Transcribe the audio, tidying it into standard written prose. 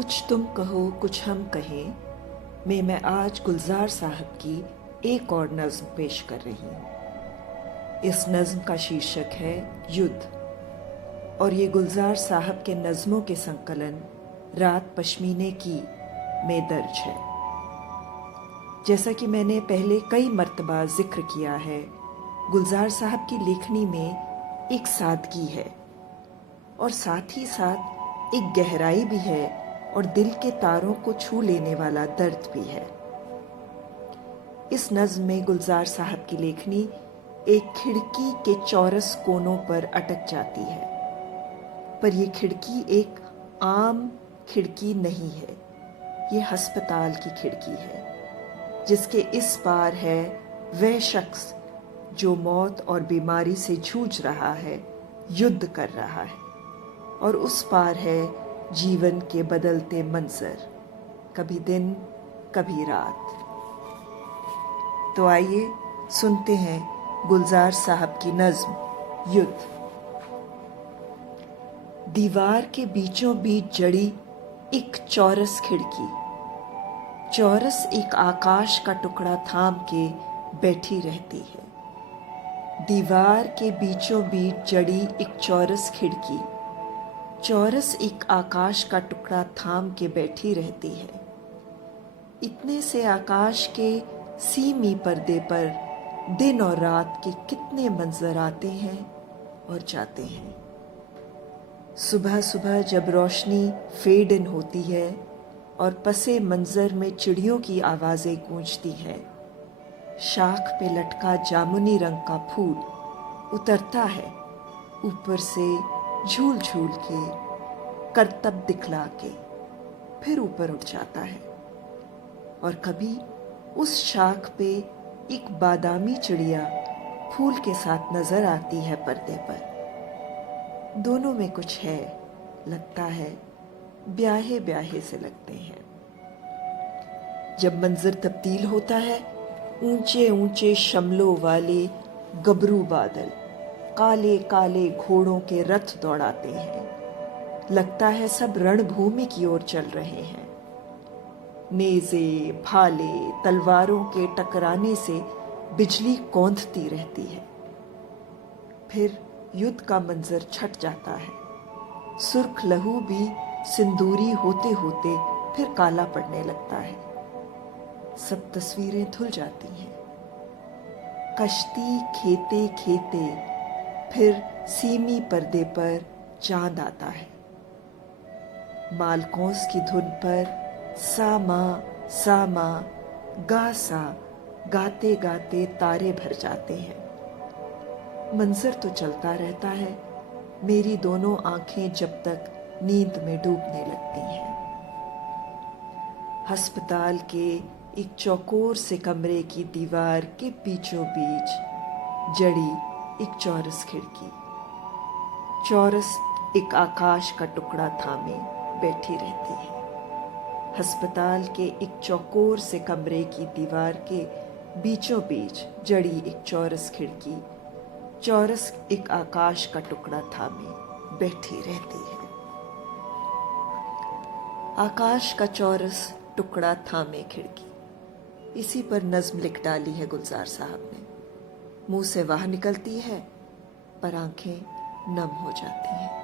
कुछ तुम कहो कुछ हम कहें में मैं आज गुलजार साहब की एक और नज्म पेश कर रही हूँ। इस नज्म का शीर्षक है युद्ध और ये गुलजार साहब के नज्मों के संकलन रात पश्मीने की में दर्ज है। जैसा कि मैंने पहले कई मर्तबा जिक्र किया है, गुलजार साहब की लेखनी में एक सादगी है और साथ ही साथ एक गहराई भी है और दिल के तारों को छू लेने वाला दर्द भी है। इस नज्म में गुलजार साहब की लेखनी एक खिड़की के चौरस कोनों पर अटक जाती है, पर यह खिड़की एक आम खिड़की नहीं है। ये अस्पताल की खिड़की है जिसके इस पार है वह शख्स जो मौत और बीमारी से जूझ रहा है, युद्ध कर रहा है, और उस पार है जीवन के बदलते मंजर, कभी दिन कभी रात। तो आइए सुनते हैं गुलजार साहब की नज्म युद्ध। दीवार के बीचों बीच जड़ी एक चौरस खिड़की, चौरस एक आकाश का टुकड़ा थाम के बैठी रहती है। दीवार के बीचों बीच जड़ी एक चौरस खिड़की, चौरस एक आकाश का टुकड़ा थाम के बैठी रहती है। इतने से आकाश के सीमी पर्दे पर दिन और रात के कितने मंजर आते हैं और जाते हैं। सुबह सुबह जब रोशनी फेड इन होती है और पसे मंजर में चिड़ियों की आवाजें गूंजती है, शाख पे लटका जामुनी रंग का फूल उतरता है ऊपर से झूल झूल के, करतब दिखला के, फिर ऊपर उठ जाता है। और कभी उस शाख पे एक बादामी चिड़िया फूल के साथ नजर आती है पर्दे पर। दोनों में कुछ है, लगता है ब्याहे ब्याहे से लगते हैं। जब मंजर तब्दील होता है, ऊंचे ऊंचे शमलों वाले गबरू बादल काले काले घोड़ों के रथ दौड़ाते हैं। लगता है सब रणभूमि की ओर चल रहे हैं। नेज़े, भाले, तलवारों के टकराने से बिजली कौंधती रहती है। फिर युद्ध का मंजर छट जाता है। सुर्ख लहू भी सिंदूरी होते होते फिर काला पड़ने लगता है। सब तस्वीरें धुल जाती हैं। कश्ती खेते खेते फिर सीमी पर्दे पर चांद आता है। मालकौंस की धुन पर सामा सामा गासा गाते गाते तारे भर जाते हैं। मंजर तो चलता रहता है, मेरी दोनों आंखें जब तक नींद में डूबने लगती हैं। अस्पताल के एक चौकोर से कमरे की दीवार के बीचों बीच जड़ी एक चौरस खिड़की, चौरस एक आकाश का टुकड़ा थामे बैठी रहती है। अस्पताल के एक चौकोर से कमरे की दीवार के बीचों बीच जड़ी एक चौरस खिड़की, चौरस एक आकाश का टुकड़ा थामे बैठी रहती है। आकाश का चौरस टुकड़ा थामे खिड़की, इसी पर नज्म लिख डाली है गुलजार साहब ने। मुंह से वाह निकलती है पर आंखें नम हो जाती हैं।